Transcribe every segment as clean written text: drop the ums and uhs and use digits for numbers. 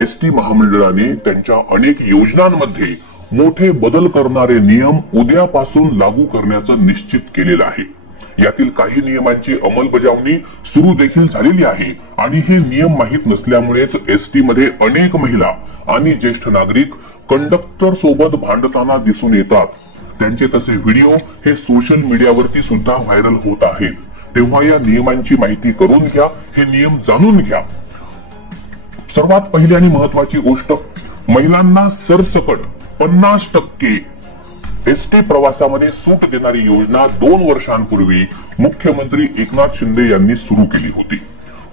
ST महामंडळाने त्यांच्या अनेक योजनांमध्ये मोठे बदल करणारे नियम उद्यापासून लागू करण्याचं निश्चित केलेलं आहे। यातील काही नियमांची अंमलबजावणी सुरू देखील झालेली आहे आणि हे नियम माहीत नसल्यामुळेच एसटी मध्ये अनेक महिला आणि ज्येष्ठ नागरिक कंडक्टर सोबत भांडताना दिसून येतात। त्यांचे तसे व्हिडिओ हे सोशल मीडियावरती सुद्धा व्हायरल होत आहेत। तेव्हा या नियमांची माहिती करून घ्या, हे नियम जाणून घ्या। सर्वात पहिली आणि महत्वाची गोष्ट, महिलांना सरसकट 50% एसटी प्रवासामध्ये सूट देणारी योजना 2 वर्षांपूर्वी मुख्यमंत्री एकनाथ शिंदे यांनी सुरू केली होती।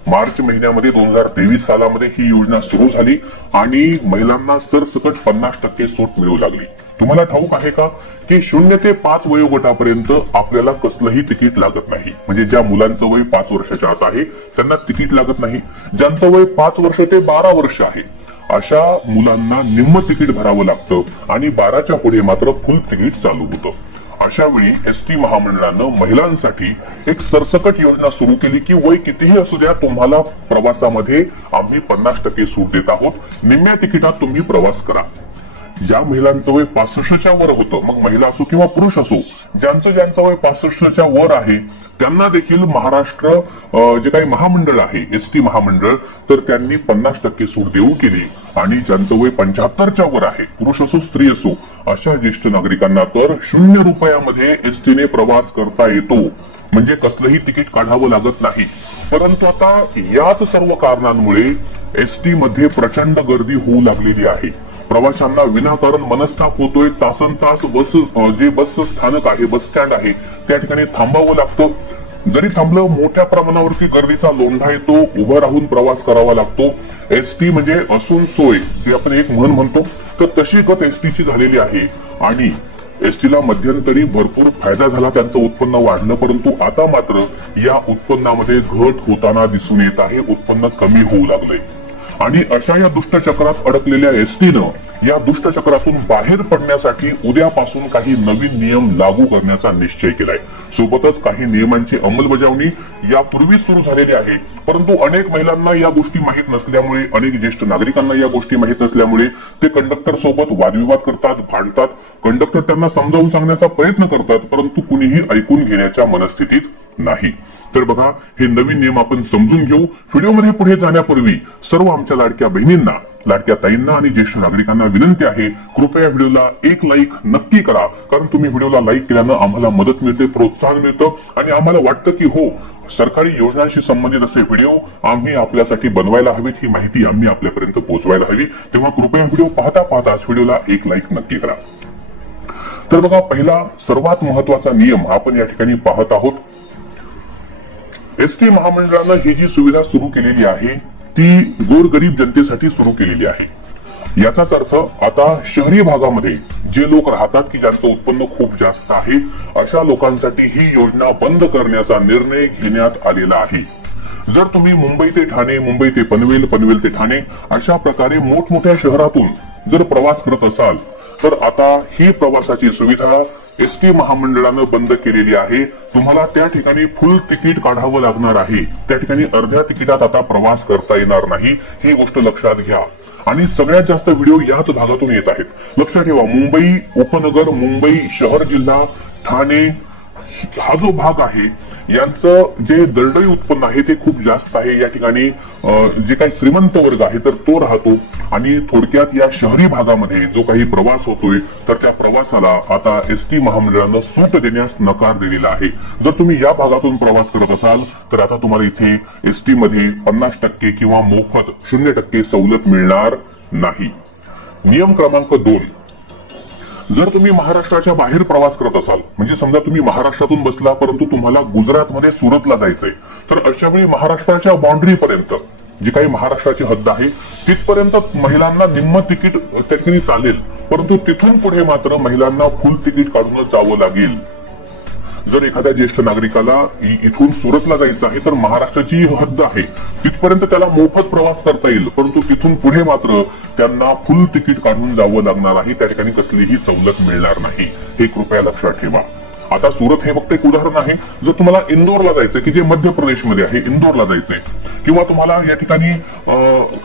मार्च महिन्यामध्ये 2023 सालामध्ये ही योजना सुरू झाली आणि महिलांना सरसकट 50% सूट मिळू लागली। तुम्हाला ठाऊक आहे का की 0 ते 5 वयोगटापर्यंत आपल्याला कसलंही तिकीट लागत नाही। म्हणजे ज्या मुलांचं वय 5 वर्षाच्या आत आहे त्यांना तिकीट लागत नाही। ज्यांचं वय 5 वर्ष ते 12 वर्ष आहे अशा मुलांना निम्म तिकीट भरावं लागतं आणि 12च्या पुढे मात्र फुल तिकीट चालू होतं। अशा वेळी एसटी महामंडळानं महिलांसाठी एक सरसकट योजना सुरू केली की वय कितीही असू द्या, तुम्हाला प्रवासामध्ये आम्ही 50% सूट देत आहोत। निम्म्या तिकिटात तुम्ही प्रवास करा। ज्या महिलांचं वय 65च्या वर होतं, मग महिला असो किंवा पुरुष असो, ज्यांचं वय 65च्या वर आहे त्यांना देखील महाराष्ट्र जे काही महामंडळ आहे एसटी महामंडळ, तर त्यांनी 50% सूट देऊ केली आणि ज्यांचं वय 75च्या वर आहे, पुरुष असो स्त्री असो, अशा ज्येष्ठ नागरिकांना तर 0 रुपयामध्ये एसटीने प्रवास करता येतो। म्हणजे कसलंही तिकीट काढावं लागत नाही। परंतु आता याच सर्व कारणांमुळे एसटी मध्ये प्रचंड गर्दी होऊ लागलेली आहे। प्रवाशांना विनाकारण मनस्ताप होतोय। तासन तास बस स्थानक आहे, बस स्टँड आहे, त्या ठिकाणी थांबावं लागतं। जरी थांबलं, मोठ्या प्रमाणावरती गर्दीचा लोंढा येतो, उभं राहून प्रवास करावा लागतो। एसटी म्हणजे असून सोय, जी आपण एक म्हण म्हणतो, तर तशी गत एसटीची झालेली आहे आणि एसटीला मध्यंतरी भरपूर फायदा झाला, त्यांचं उत्पन्न वाढलं। परंतु आता मात्र या उत्पन्नामध्ये घट होताना दिसून येत आहे, उत्पन्न कमी होऊ लागलंय आणि अशा या दुष्टचक्रात अडकलेल्या एसटीनं या दुष्टचक्रातून बाहेर पडण्यासाठी उद्यापासून काही नवीन नियम लागू करण्याचा निश्चय केलाय। सोबतच काही नियमांची अंमलबजावणी यापूर्वी सुरू झालेली आहे, परंतु अनेक महिलांना या गोष्टी माहीत नसल्यामुळे, अनेक ज्येष्ठ नागरिकांना या गोष्टी माहीत नसल्यामुळे ते कंडक्टर सोबत वादविवाद करतात, भांडतात। कंडक्टर त्यांना समजावून सांगण्याचा प्रयत्न करतात, परंतु कुणीही ऐकून घेण्याच्या मनस्थितीत नाही। तर बघा, हे नवीन नियम आपण समजून घेऊ। व्हिडिओमध्ये पुढे जाण्यापूर्वी सर्व आमच्या लाडक्या बहिणींना, लाडक्या ताईंना आणि ज्येष्ठ नागरिकांना विनंती आहे, कृपया व्हिडिओला एक लाईक नक्की करा। कारण तुम्ही व्हिडिओला लाईक केल्यानं आम्हाला मदत मिळते, प्रोत्साहन मिळतं आणि आम्हाला वाटतं की हो, सरकारी योजनांशी संबंधित असे व्हिडिओ आम्ही आपल्यासाठी बनवायला हवेत, ही माहिती आम्ही आपल्यापर्यंत पोहोचवायला हवी। तेव्हा कृपया व्हिडिओ पाहताच व्हिडिओला एक लाईक नक्की करा। तर बघा, पहिला सर्वात महत्वाचा नियम आपण या ठिकाणी पाहत आहोत। एसटी महामंडळानं ही जी सुविधा सुरू केलेली आहे ती गोरगरीब जनतेसाठी सुरू केलेली आहे। याचाच अर्थ आता शहरी भागामध्ये जे लोक राहतात की ज्यांचं उत्पन्न खूप जास्त आहे, अशा लोकांसाठी ही योजना बंद करण्याचा निर्णय घेण्यात आलेला आहे। जर तुम्ही मुंबई ते ठाणे, मुंबई ते पनवेल, पनवेल ते ठाणे अशा प्रकारे मोठमोठ्या शहरातून जर प्रवास करत असाल, तर आता ही प्रवासाची सुविधा एसटी महामंडळानं बंद केलेली आहे। तुम्हाला त्या ठिकाणी फुल तिकीट काढावं लागणार आहे। त्या ठिकाणी अर्ध्या तिकिटात आता प्रवास करता येणार नाही, ही गोष्ट लक्षात घ्या। आणि सगळ्यात जास्त व्हिडिओ याच भागातून येत आहेत। लक्षात ठेवा, मुंबई उपनगर, मुंबई शहर जिल्हा, ठाणे हा जो भाग आहे यांचं जे दरडोई उत्पन्न आहे ते खूप जास्त आहे। या ठिकाणी जे काही श्रीमंत वर्ग आहे तर तो राहतो आणि थोडक्यात या शहरी भागामध्ये जो काही प्रवास होतोय तर त्या प्रवासाला आता एसटी महामंडळानं सूट देण्यास नकार दिलेला आहे। जर तुम्ही या भागातून प्रवास करत असाल तर आता तुम्हाला इथे एसटी मध्ये 50% किंवा मोफत 0% सवलत मिळणार नाही। नियम क्रमांक 2, जर तुम्ही महाराष्ट्राच्या बाहेर प्रवास करत असाल, म्हणजे समजा तुम्ही महाराष्ट्रातून बसला परंतु तुम्हाला गुजरातमध्ये सुरतला जायचंय, तर अशा वेळी महाराष्ट्राच्या बाउंड्री पर्यंत जी काही महाराष्ट्राची हद्द आहे तिथपर्यंत महिलांना निम्म तिकीट त्या ठिकाणी चालेल, परंतु तिथून पुढे मात्र महिलांना फुल तिकीट काढूनच जावं लागेल। जर एखाद्या ज्येष्ठ नागरिकाला इथून सुरतला जायचं आहे तर महाराष्ट्राची हद्द आहे तिथपर्यंत त्याला मोफत प्रवास करता येईल, परंतु तिथून पुढे मात्र त्यांना फुल तिकीट काढून जावं लागणार आहे। त्या ठिकाणी कसलीही सवलत मिळणार नाही, हे कृपया लक्षात ठेवा। आता सुरत हे फक्त एक उदाहरण आहे. जर तुम्हाला इंदोरला जायचं की जे मध्य प्रदेशमध्ये आहे, इंदोरला जायचंय, किंवा तुम्हाला या ठिकाणी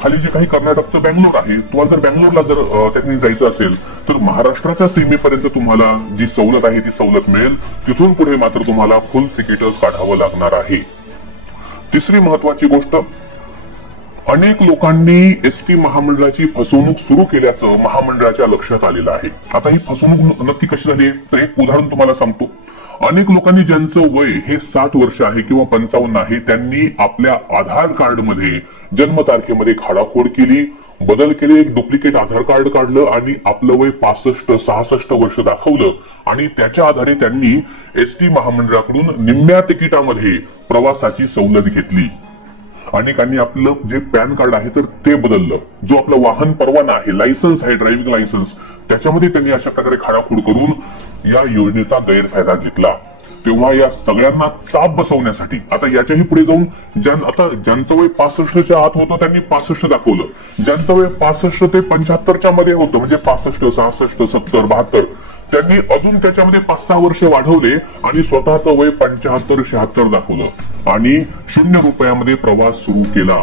खाली जे काही कर्नाटकचं बँगलोर आहे, तुम्हाला जर बँगलोरला जर त्या ठिकाणी जायचं असेल तर महाराष्ट्राच्या सीमेपर्यंत तुम्हाला जी सवलत आहे ती सवलत मिळेल. तिथून पुढे मात्र तुम्हाला फुल तिकीटच काढावं लागणार आहे. तिसरी महत्वाची गोष्ट, अनेक लोकांनी एसटी महामंडळाची फसवणूक सुरू केल्याचं महामंडळाच्या लक्षात आलेलं आहे. आता ही फसवणूक नक्की कशी झाली तर एक उदाहरण तुम्हाला सांगतो. अनेक लोकांनी ज्यांचं वय हे 60 वर्ष आहे किंवा 55 आहे, त्यांनी आपल्या आधार कार्ड मध्ये जन्मतारखेमध्ये खाडाखोड केली, बदल केले, एक डुप्लिकेट आधार कार्ड काढलं आणि आपलं वय 65-66 वर्ष दाखवलं आणि त्याच्या आधारे त्यांनी एसटी महामंडळाकडून निम्म्या तिकिटामध्ये प्रवासाची सवलत घेतली. अनेकांनी आपलं जे पॅन कार्ड आहे तर ते बदललं, जो आपला वाहन परवाना आहे, लायसन्स आहे, ड्रायव्हिंग लायसन्स, त्याच्यामध्ये त्यांनी अशा प्रकारे खाडाखोड करून या योजनेचा गैरफायदा घेतला. तेव्हा या सगळ्यांना चाप बसवण्यासाठी आता याच्याही पुढे जाऊन आता ज्यांचं वय 65च्या आत होतं त्यांनी 65 दाखवलं, ज्यांचं वय 65 ते 75च्या मध्ये होतं म्हणजे 65, 66, 70, 72, त्यांनी अजून त्याच्यामध्ये 5-6 वर्ष वाढवले आणि स्वतःचं वय 75-76 दाखवलं आणि 0 रुपयामध्ये प्रवास सुरू केला.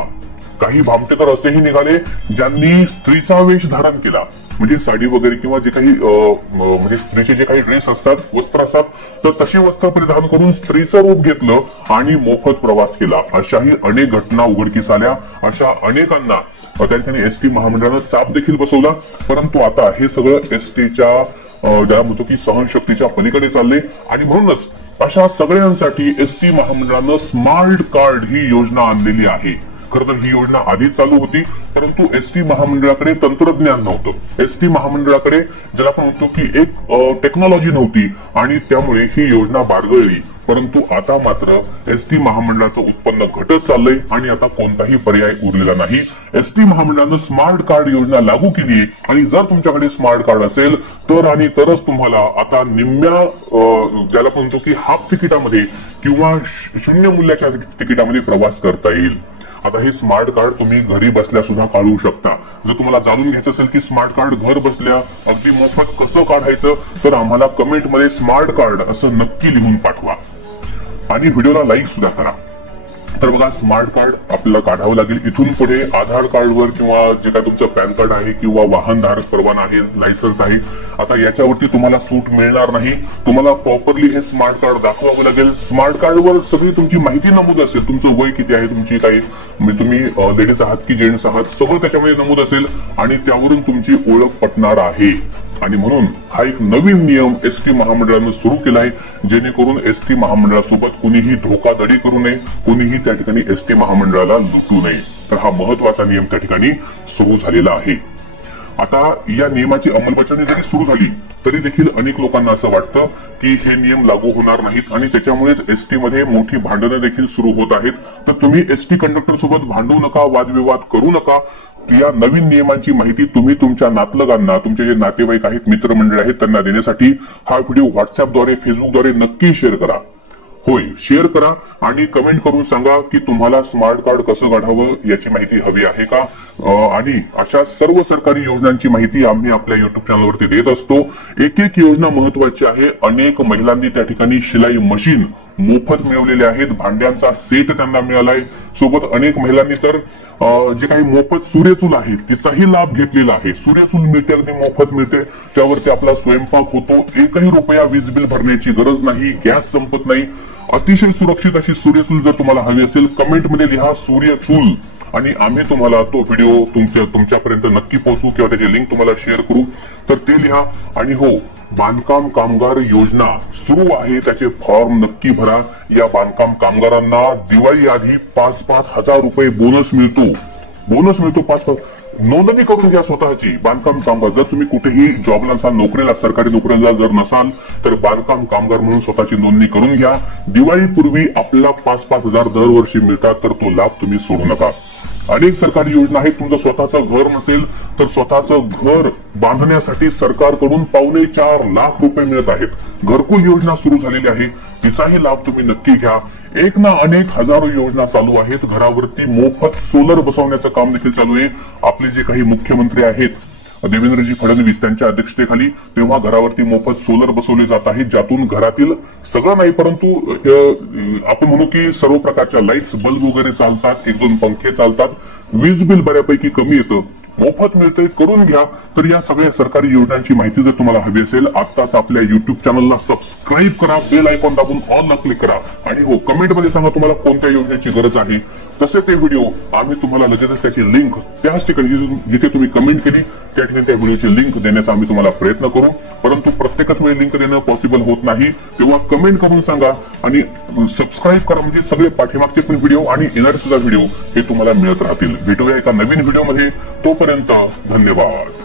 काही भामटे तर असेही निघाले ज्यांनी स्त्रीचा वेश धारण केला, म्हणजे साडी वगैरे किंवा जे काही म्हणजे स्त्रीचे जे काही ड्रेस असतात, वस्त्र असतात, तर तशी वस्त्र परिधान करून स्त्रीचं रूप घेतलं आणि मोफत प्रवास केला. अशाही अनेक घटना उघडकीस आल्या. अशा अनेकांना त्या ठिकाणी एसटी महामंडळानं चाप देखील बसवला. परंतु आता हे सगळं एसटीच्या ज्याला म्हणतो की सहनशक्तीच्या पलीकडे चालले आणि म्हणूनच अशा सगळ्यांसाठी एसटी महामंडळानं स्मार्ट कार्ड ही योजना आणलेली आहे. खरं तर ही योजना आधीच चालू होती, परंतु एसटी महामंडळाकडे तंत्रज्ञान नव्हतं, एसटी महामंडळाकडे ज्याला आपण म्हणतो की एक टेक्नॉलॉजी नव्हती आणि त्यामुळे ही योजना बारगळली. परंतु आता मात्र एसटी महामंडळाचं उत्पन्न घटत चाललंय आणि आता कोणताही पर्याय उरलेला नाही. एसटी महामंडळानं स्मार्ट कार्ड योजना लागू केली आणि जर तुमच्याकडे स्मार्ट कार्ड असेल तर आणि तरच तुम्हाला आता निम्म्या ज्याला म्हणतो की हाफ तिकिटामध्ये किंवा 0 मूल्याच्या तिकिटामध्ये प्रवास करता येईल. आता हे स्मार्ट कार्ड तुम्ही घरी बसल्या सुद्धा काढू शकता. जर तुम्हाला जाणून घ्यायचं असेल की स्मार्ट कार्ड घर बसल्या अगदी मोफत कसं काढायचं तर आम्हाला कमेंटमध्ये स्मार्ट कार्ड असं नक्की लिहून पाठवा आणि व्हिडिओला लाईक सुद्धा करा. तर बघा, स्मार्ट कार्ड आपल्याला काढावं लागेल. इथून पुढे आधार कार्डवर किंवा जे काय तुमचं पॅन कार्ड आहे किंवा वाहन धारक परवाना आहे, लायसन्स आहे, आता याच्यावरती तुम्हाला सूट मिळणार नाही. तुम्हाला प्रॉपरली हे स्मार्ट कार्ड दाखवावं लागेल. स्मार्ट कार्डवर सगळी तुमची माहिती नमूद असेल, तुमचं वय किती आहे, तुमची काही म्हणजे तुम्ही लेडीज आहात की जेंट्स आहात, सगळं त्याच्यामध्ये नमूद असेल आणि त्यावरून तुमची ओळख पटणार आहे. आणि म्हणून हा एक नवीन नियम एसटी महामंडळानं सुरू केला आहे, जेणेकरून एसटी महामंडळासोबत कुणीही धोकाधडी करू नये, कुणीही त्या ठिकाणी एसटी महामंडळाला लुटू नये. तर हा महत्वाचा नियम त्या ठिकाणी सुरू झालेला आहे. आता या नियमाची अंमलबजावणी जरी सुरू झाली तरी देखील अनेक लोकांना असं वाटतं की हे नियम लागू होणार नाहीत आणि त्याच्यामुळेच एसटी मध्ये मोठी भांडणं देखील सुरू होत आहेत. तर तुम्ही एसटी कंडक्टर सोबत भांडू नका, वादविवाद करू नका. या नवीन नियमांची माहिती तुम्ही तुमच्या नातलगांना, तुमचे जे नातेवाईक आहेत, मित्रमंडळ आहेत, त्यांना देण्यासाठी हा व्हिडिओ व्हॉट्सअपद्वारे, फेसबुकद्वारे नक्की शेअर करा. होय, शेअर करा आणि कमेंट करून सांगा की तुम्हाला स्मार्ट कार्ड कसं काढावं याची माहिती हवी आहे का. आणि अशा सर्व सरकारी योजनांची माहिती आम्ही आपल्या युट्यूब चॅनलवरती देत असतो. एक एक योजना महत्वाची आहे. अनेक महिलांनी त्या ठिकाणी शिलाई मशीन मोफत मिळवलेले आहेत, भांड्यांचा सेट त्यांना मिळालाय. सोबत अनेक महिलांनी तर जे काही मोफत सूर्यचूल आहे तिचाही लाभ घेतलेला आहे. सूर्यचूल मिळते, अगदी मोफत मिळते, त्यावरती आपला स्वयंपाक होतो. 1ही रुपया वीज बिल भरण्याची गरज नाही, गॅस संपत नाही. अतिशय सुरक्षित अशी सूर्यचूल जर तुम्हाला हवी असेल कमेंटमध्ये लिहा सूर्यचूल आणि आम्ही तुम्हाला तो व्हिडिओ तुमच्यापर्यंत नक्की पोहोचू किंवा त्याची लिंक तुम्हाला शेअर करू. तर ते लिहा. आणि हो, बांधकाम कामगार योजना सुरू आहे, त्याचे फॉर्म नक्की भरा. या बांधकाम कामगारांना दिवाळी आधी 5-5 हजार रुपये बोनस मिळतो. 5-5 नोंदणी करून घ्या स्वतःची. बांधकाम कामगार, जर तुम्ही कुठेही जॉबला नसाल, नोकरीला, सरकारी नोकरीला जर नसाल तर बांधकाम कामगार म्हणून स्वतःची नोंदणी करून घ्या. दिवाळीपूर्वी आपल्याला 5-5 हजार दरवर्षी मिळतात, तर तो लाभ तुम्ही सोडू नका. अनेक सरकारी योजना आहेत. तुमचं स्वतःचं घर नसेल तर स्वतःचं घर बांधण्यासाठी सरकारकडून 4.25 लाख रुपये मिळत आहेत. घरकुल योजना सुरू झालेली आहे, तिचाही लाभ तुम्ही नक्की घ्या. एक ना अनेक हजारो योजना चालू आहेत. घरावरती मोफत सोलर बसवण्याचं काम देखील चालू आहे. आपले जे काही मुख्यमंत्री आहेत देवेंद्रजी फडणवीस त्यांच्या अध्यक्षतेखाली, तेव्हा घरावरती मोफत सोलर बसवले जात आहेत, ज्यातून घरातील सगळं नाही परंतु आपण म्हणू की सर्व प्रकारच्या लाईट्स, बल्ब वगैरे चालतात, 1-2 पंखे चालतात, वीज बिल बऱ्यापैकी कमी येतं, मोफत मिळतंय, करून घ्या. तर या सगळ्या सरकारी योजनांची माहिती जर तुम्हाला हवी असेल, आत्ताच आपल्या युट्यूब चॅनलला सबस्क्राईब करा, बेल आयकॉन दाबून ऑलला क्लिक करा आणि हो, कमेंटमध्ये सांगा तुम्हाला कोणत्या योजनेची गरज आहे. तसे ते व्हिडिओ आम्ही तुम्हाला लगेचच त्याची लिंक त्याच ठिकाणी जिथे तुम्ही कमेंट केली त्या ठिकाणी त्या व्हिडिओची लिंक देण्याचा आम्ही तुम्हाला प्रयत्न करू. परंतु प्रत्येकच वेळी लिंक देणं पॉसिबल होत नाही, तेव्हा कमेंट करून सांगा आणि सबस्क्राईब करा, म्हणजे सगळे पाठीमागचे पण व्हिडिओ आणि येणारे सुद्धा व्हिडिओ हे तुम्हाला मिळत राहतील. भेटूया एका नवीन व्हिडिओमध्ये, तोपर्यंत धन्यवाद.